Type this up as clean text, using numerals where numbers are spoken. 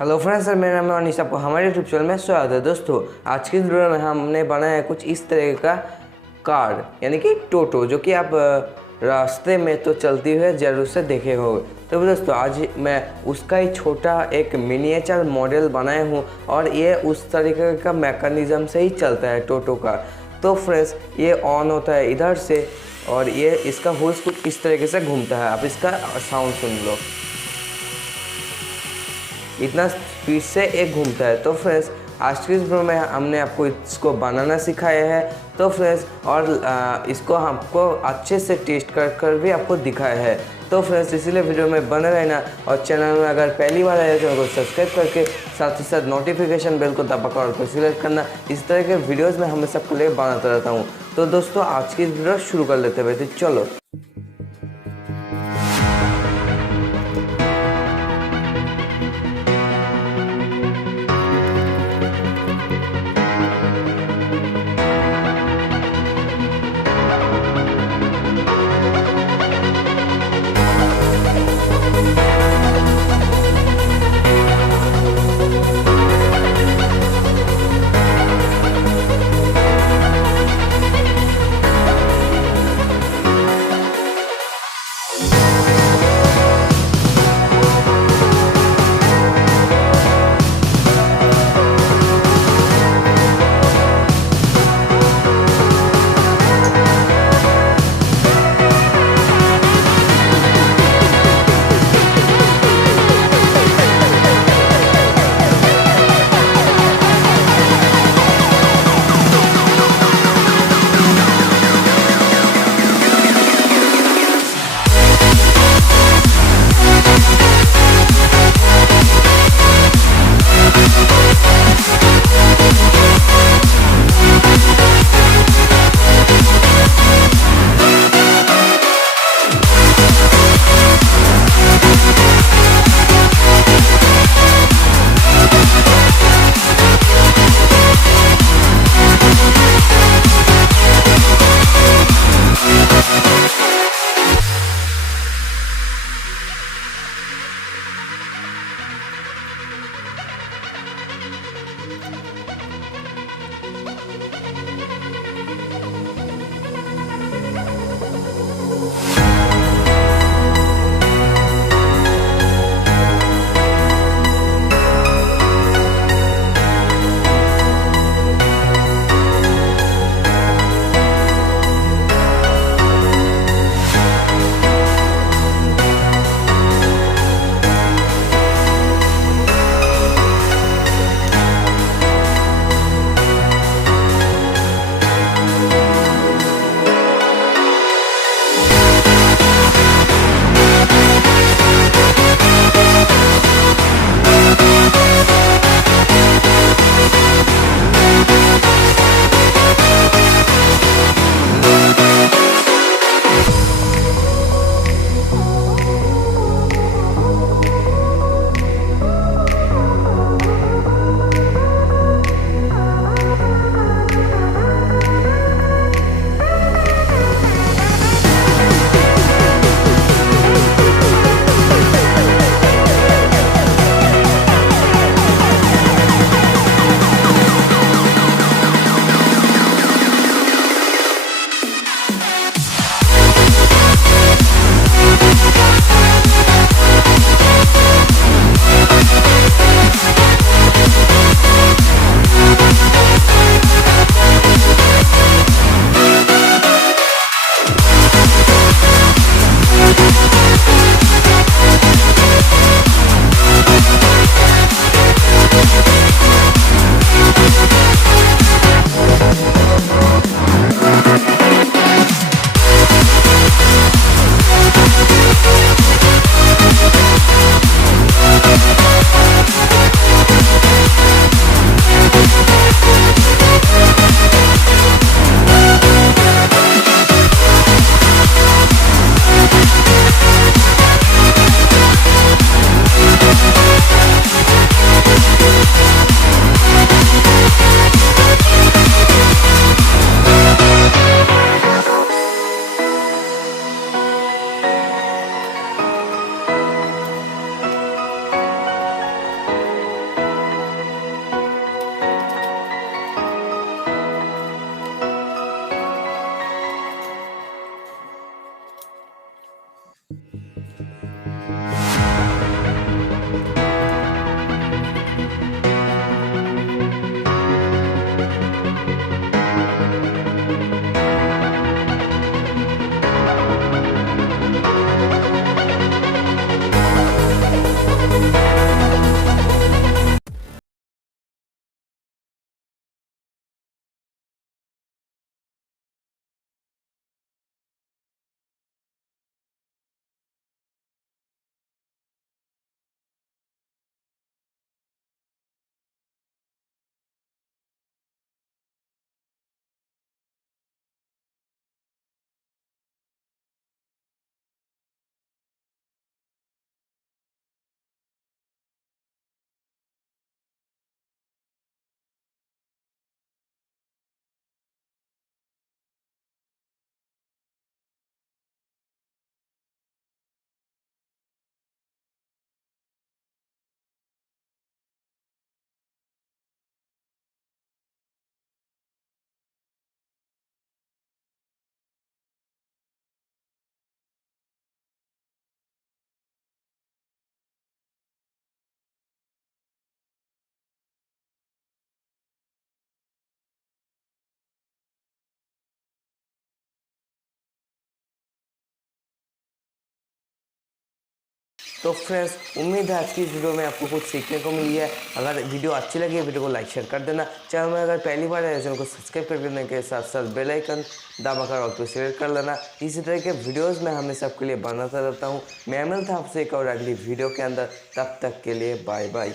Hello friends sir, मेरा नाम अनिश, आपको हमारे यूट्यूब चैनल में स्वागत है। दोस्तों आज की वीडियो में हमने बनाया है कुछ इस तरह का कार यानी कि टोटो, जो कि आप रास्ते में तो चलती हुई ज़रूर से देखे होंगे। तो दोस्तों आज मैं उसका ही छोटा एक मिनिएचर मॉडल बनाया हूँ और ये उस तरीके का मैकेनिज़्म से ही चलता है टोटो का। तो फ्रेंड्स ये ऑन होता है इधर से और ये इसका व्हील्स कुछ इस तरीके से घूमता है। आप इसका साउंड सुन लो, इतना स्पीड से एक घूमता है। तो फ्रेंड्स आज की इस वीडियो में हमने आपको इसको बनाना सिखाया है। तो फ्रेंड्स और इसको हमको अच्छे से टेस्ट कर भी आपको दिखाया है। तो फ्रेंड्स इसीलिए वीडियो में बने रहना और चैनल में अगर पहली बार आए तो सब्सक्राइब करके साथ ही साथ नोटिफिकेशन बेल को दबाकर और को सिलेक्ट करना। इस तरह के वीडियोज़ में हमें सबके लिए बनाता रहता हूँ। तो दोस्तों आज की वीडियो शुरू कर लेते हैं। तो चलो तो फ्रेंड्स, उम्मीद है आज की इस वीडियो में आपको कुछ सीखने को मिली है। अगर वीडियो अच्छी लगी वीडियो को लाइक शेयर कर देना। चैनल में अगर पहली बार है चैनल को सब्सक्राइब कर देने के साथ साथ बेल आइकन दबाकर ऑल पे शेयर कर लेना। इसी तरह के वीडियोस में हमेशा आपके लिए बनाता रहता हूँ। मैं मिलता हूँ आपसे एक और अगली वीडियो के अंदर। तब तक के लिए बाय बाय।